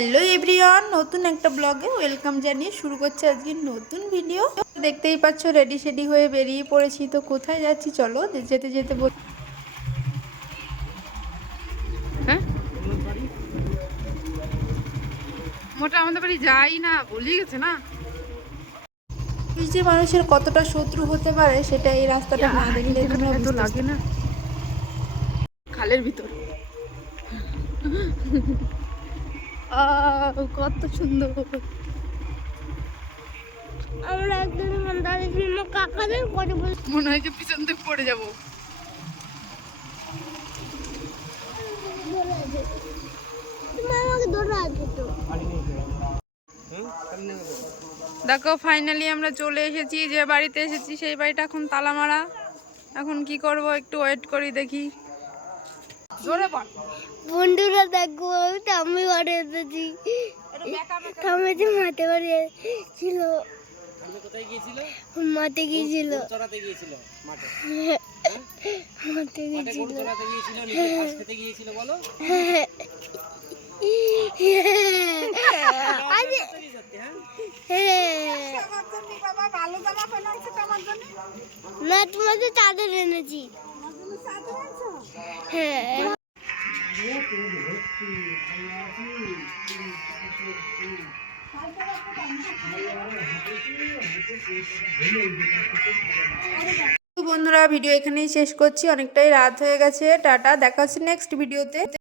Hello everyone নতুন একটা ব্লগে ওয়েলকাম জানিয়ে শুরু করছে আজকে নতুন ভিডিও দেখতেই পাচ্ছ রেডি সেডি হয়ে বেরিয়ে পড়েছি তো কোথায় যাচ্ছি চলো যেতে যেতে বল হ্যাঁ? মোটা আমাদের বাড়ি যাই না বলি গেছে না। যে মানুষের কতটা শত্রু হতে পারে সেটা এই রাস্তাটা না দেখলে তোমরা লাগে না। খালের ভিতর। কত সুন্দর। আমরা একদিন দাদির জন্য কাকাদের করে মনে হয় যে পিছন থেকে পড়ে যাব। দেখো ফাইনালি আমরা চলে এসেছি যে বাড়িতে এসেছি সেই বাড়িটা এখন তালা মারা এখন কি করব একটু ওয়েট করি দেখি। জোরে বল। বন্ধুরা দেখো আমি বাড়ি এসেছি। টামিতে মাঠে বাড়ি ছিল মাঠে গিয়েছিল। চড়াতে গিয়েছিল মাঠে? মাঠে গিয়েছিল। চড়াতে গিয়েছিল? ঘাস খেতে গিয়েছিল বলো? হ্যাঁ। হ্যাঁ। না তোমাদের চাদর এনেছি। হ্যাঁ। বন্ধুরা ভিডিও এখানেই শেষ করছি। অনেকটাই রাত হয়ে গেছে। টাটা দেখা হচ্ছে নেক্সট ভিডিওতে